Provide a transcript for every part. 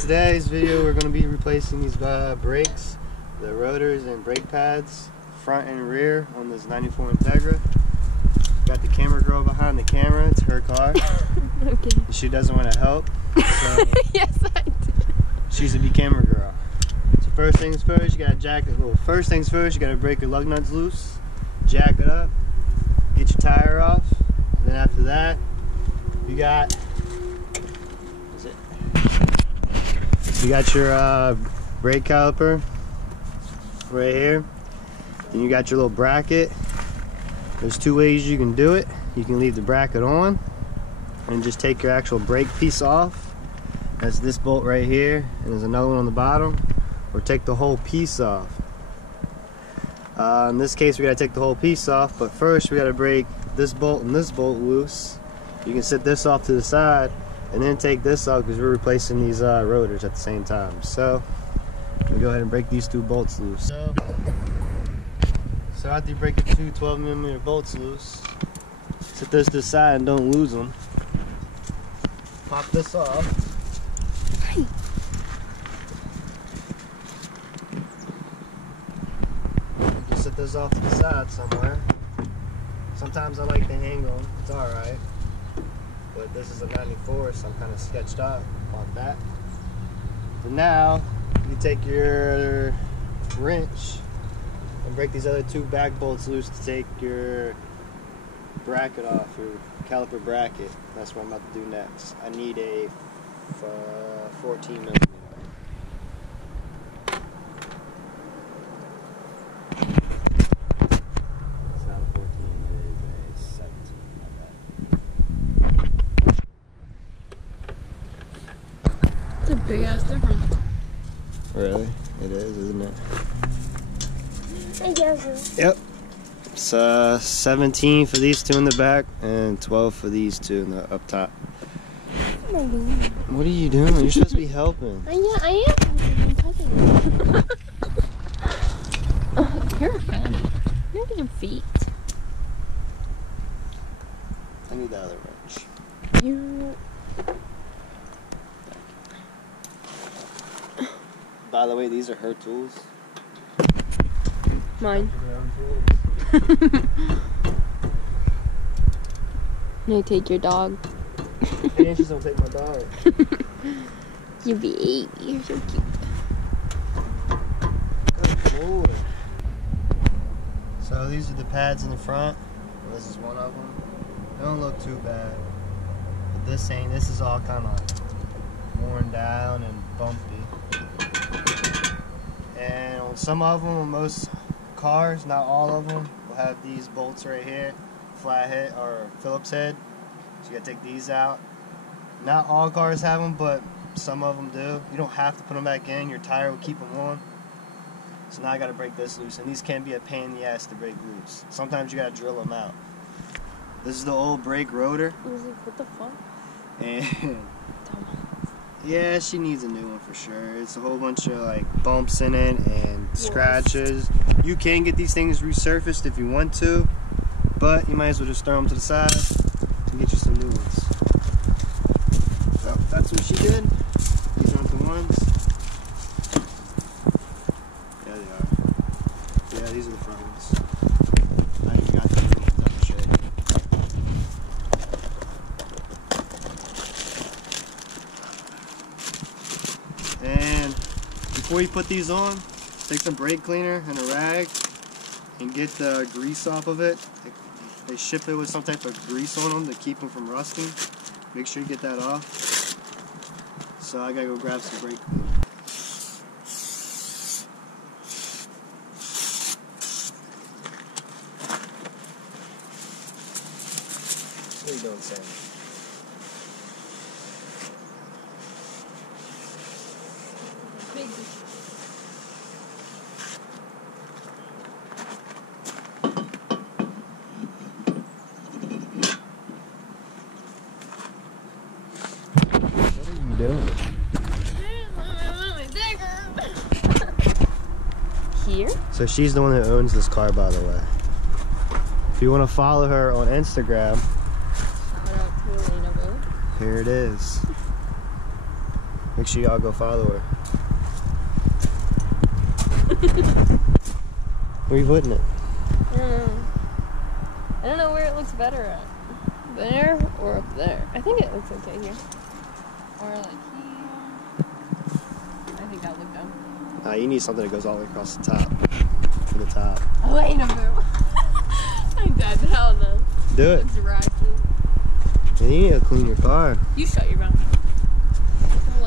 Today's video we're going to be replacing these brakes, the rotors and brake pads, front and rear on this 94 Integra. Got the camera girl behind the camera, it's her car. Okay. She doesn't want to help. So yes, I do. She's the camera girl. So first things first, you got to jack it. Well, first things first, you got to break your lug nuts loose, jack it up, get your tire off. Then after that, you got your brake caliper right here. Then you got your little bracket. There's two ways you can do it. You can leave the bracket on and just take your actual brake piece off. That's this bolt right here, and there's another one on the bottom. Or take the whole piece off. In this case, we gotta take the whole piece off, but first we gotta break this bolt and this bolt loose. You can set this off to the side and then take this off because we're replacing these rotors at the same time. So we'll go ahead and break these two bolts loose. So after you break your two 12mm bolts loose, set this to the side and don't lose them. Pop this off. Just set this off to the side somewhere. Sometimes I like to hang them, it's alright. But this is a 94, so I'm kind of sketched out on that. But now, you take your wrench and break these other two back bolts loose to take your bracket off, your caliper bracket. That's what I'm about to do next. I need a 14mm. It's a big ass difference. Really? It is, isn't it? I guess. Yep. It's 17 for these two in the back and 12 for these two in the up top. What are you doing? You're supposed to be helping. I am. I'm touching it. You're a fan. Look at your feet. I need the other wrench. You. By the way, these are her tools. Mine. May I take your dog? And she's gonna take my dog. You be 8. You're so cute. Good Lord. So these are the pads in the front. Well, this is one of them. They don't look too bad. But this is all kind of worn down and bumpy. And on some of them, on most cars, not all of them, will have these bolts right here, flathead or Phillips head. So you gotta take these out. Not all cars have them, but some of them do. You don't have to put them back in. Your tire will keep them on. So now I gotta break this loose, and these can be a pain in the ass to break loose. Sometimes you gotta drill them out. This is the old brake rotor. I was like, what the fuck? And yeah, she needs a new one for sure. It's a whole bunch of like bumps in it and scratches. You can get these things resurfaced if you want to, but you might as well just throw them to the side and get you some new ones. So that's what she did. These aren't the ones. Yeah, they are. Yeah, these are the front ones. I even got the new ones. I can show you. And before you put these on, take some brake cleaner and a rag and get the grease off of it. They ship it with some type of grease on them to keep them from rusting. Make sure you get that off. So I gotta go grab some brake cleaner. What are you doing, Sam? Doing? Here? So she's the one that owns this car, by the way. If you want to follow her on Instagram, shout out to Alana'S. here it is. Make sure y'all go follow her. Where are you putting it? I don't know where it looks better at. There or up there. I think it looks okay here. Or like here. I think I'll look down. Nah, you need something that goes all the way across the top. To the top. Oh, wait a minute. I'm dead. Hell no. Do it. It's ratchet. And you need to clean your car. You shut your mouth.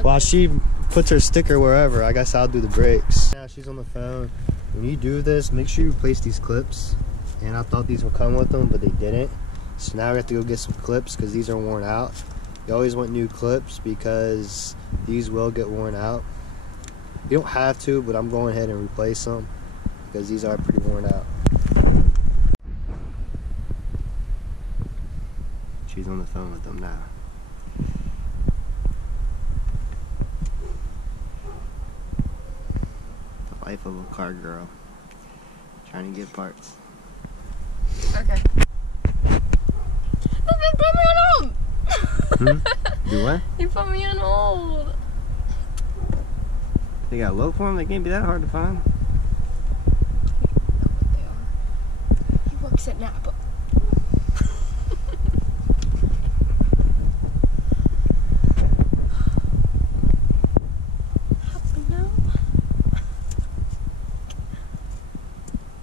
While she puts her sticker wherever, I guess I'll do the brakes. Now she's on the phone. When you do this, make sure you replace these clips. And I thought these would come with them, but they didn't. So now we have to go get some clips because these are worn out. You always want new clips because these will get worn out. You don't have to, but I'm going ahead and replace them because these are pretty worn out. She's on the phone with them now. The life of a car girl. Trying to get parts. Okay. They put me on hold! Do what? They put me on hold. They got low for them? They can't be that hard to find. I don't know what they are. He works at Napa. No.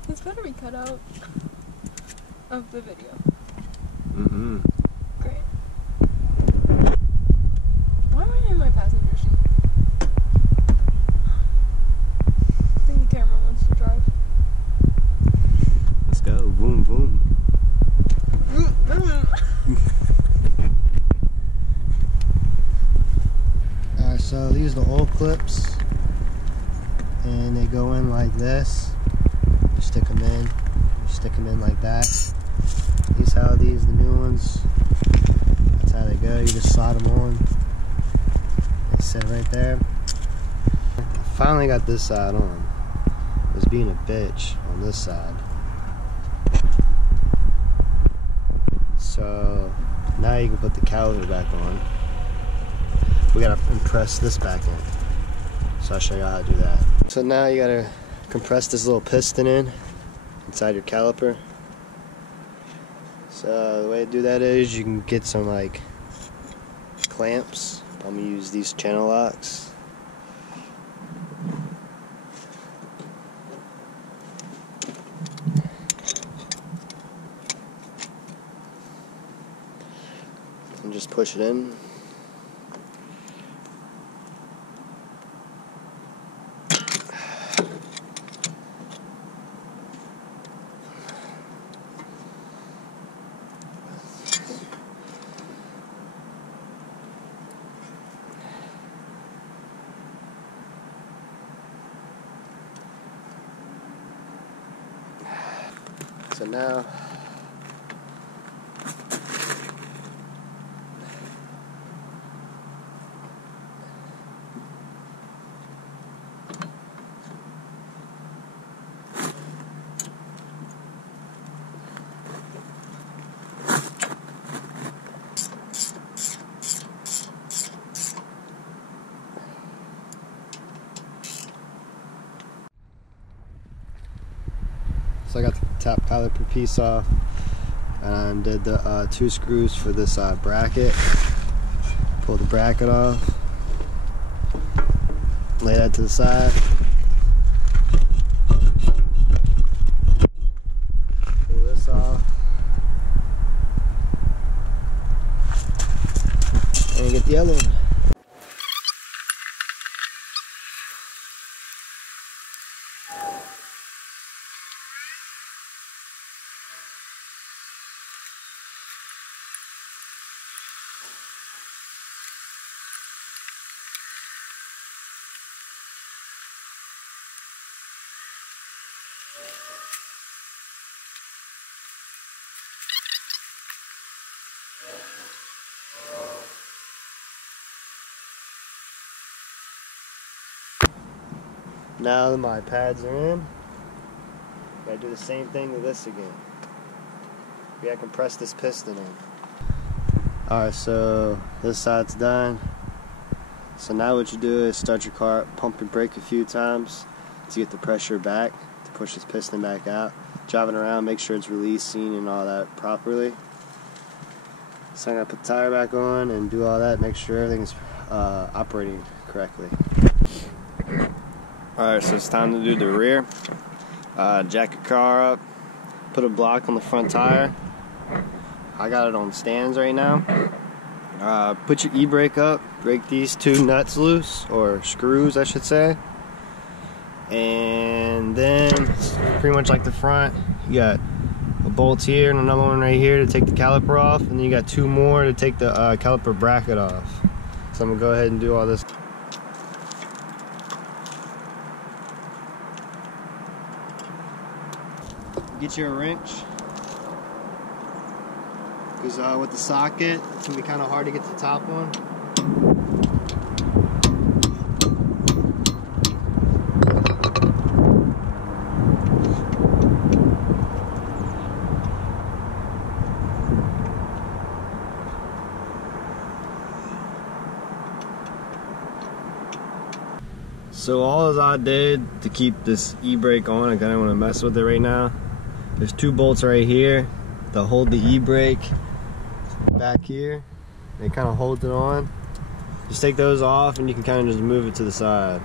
This better be cut out of the video. Mm-hmm. Great. Why am I in my passenger seat? I think the camera wants to drive. Let's go. Boom, boom. Alright, so these are the old clips. And they go in like this. You stick them in. You stick them in like that. These how these, the new ones. That's how they go. You just slide them on. They sit right there. I finally got this side on. I was being a bitch on this side. So now you can put the caliper back on. We gotta compress this back in. So I'll show you how to do that. So now you gotta compress this little piston in inside your caliper. So the way to do that is you can get some like clamps. I'm gonna use these channel locks. And just push it in. So now I got the top caliper piece off and did the 2 screws for this bracket. Pull the bracket off, lay that to the side, pull this off, and get the other one. Now that my pads are in, gotta do the same thing to this again. We gotta compress this piston in. Alright, so this side's done. So now what you do is start your car up, pump and brake a few times to get the pressure back, to push this piston back out. Driving around, make sure it's releasing and all that properly. So I'm going to put the tire back on and do all that, make sure everything's operating correctly. Alright, so it's time to do the rear. Jack your car up, put a block on the front tire. I got it on stands right now. Put your e-brake up, break these two nuts loose, or screws I should say. And then, pretty much like the front, you got a bolt here and another one right here to take the caliper off, and then you got two more to take the caliper bracket off. So I'm going to go ahead and do all this. Get you a wrench, because with the socket it can be kind of hard to get to the top one. So all I did to keep this e-brake on, I kind of want to mess with it right now. There's two bolts right here that hold the e-brake back here. They kind of hold it on. Just take those off and you can kind of just move it to the side.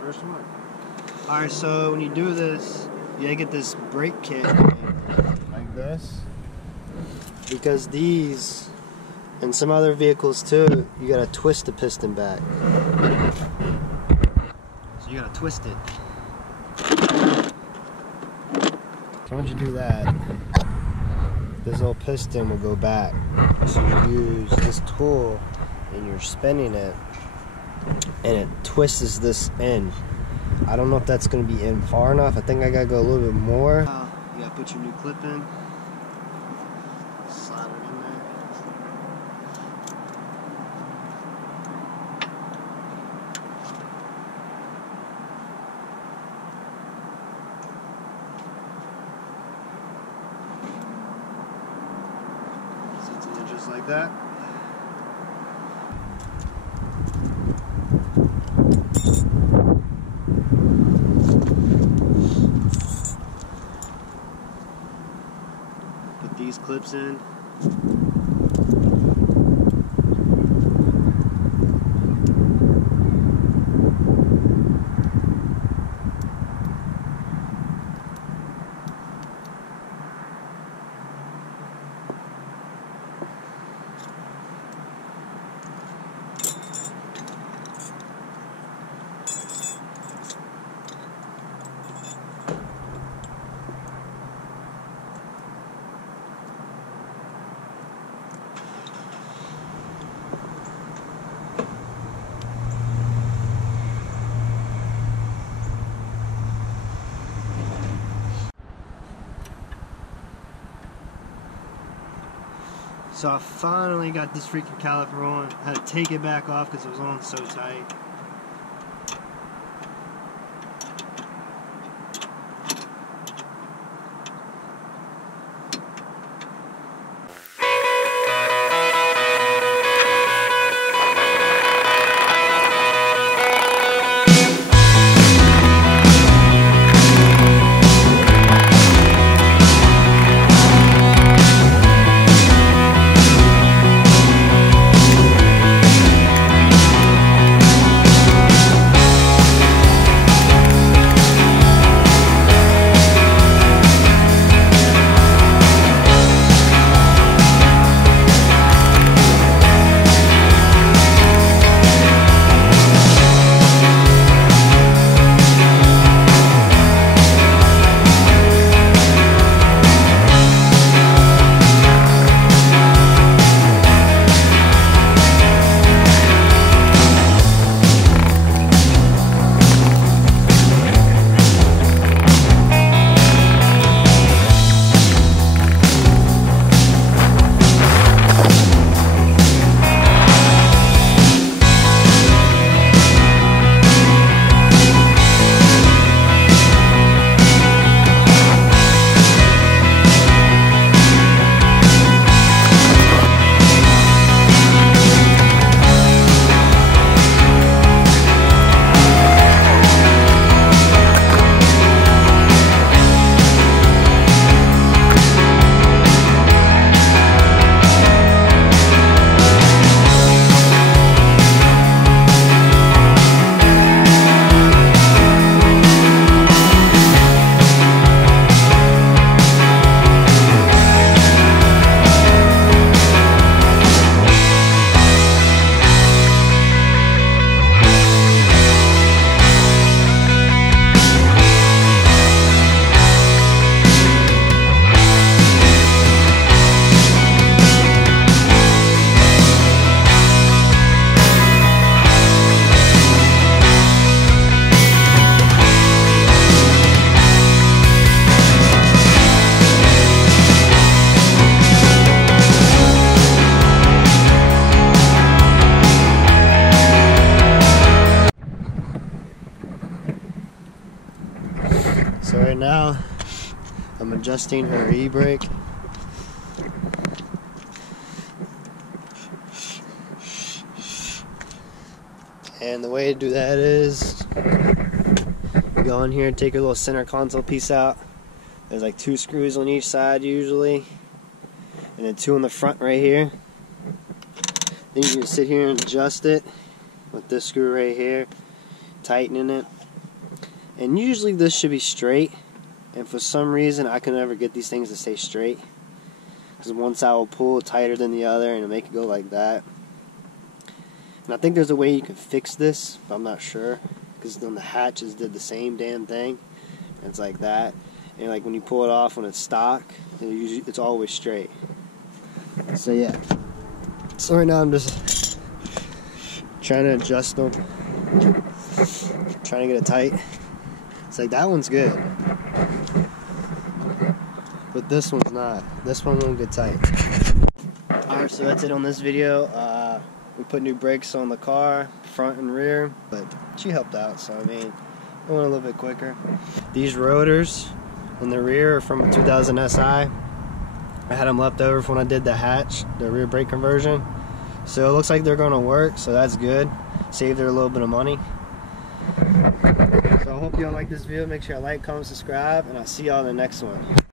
First one. Alright, so when you do this, you gotta get this brake kit like this. Because these, and some other vehicles too, you gotta twist the piston back. So you gotta twist it. So once you do that, this little piston will go back. So you use this tool and you're spinning it, and it twists this in. I don't know if that's going to be in far enough. I think I gotta go a little bit more. You gotta put your new clip in. Slide it in there. Sits in there just like that. These clips in. So I finally got this freaking caliper on. I had to take it back off because it was on so tight. adjusting her e-brake. And the way to do that is you go in here and take your little center console piece out. There's like 2 screws on each side usually, and then 2 on the front right here. Then you can sit here and adjust it with this screw right here, tightening it. And usually this should be straight, and for some reason I can never get these things to stay straight, because one side will pull tighter than the other and it'll make it go like that. And I think there's a way you can fix this, but I'm not sure, because then the hatches did the same damn thing. And it's like that, and like when you pull it off when it's stock, it's always straight. So yeah, so right now I'm just trying to adjust them, trying to get it tight. It's like that one's good, but this one's not. This one won't get tight. Alright, so that's it on this video. We put new brakes on the car, front and rear, but she helped out, so I mean, I went a little bit quicker. These rotors in the rear are from a 2000 SI. I had them left over from when I did the hatch, the rear brake conversion. So it looks like they're going to work, so that's good. Saved her a little bit of money. So I hope y'all like this video. Make sure you like, comment, subscribe, and I'll see y'all in the next one.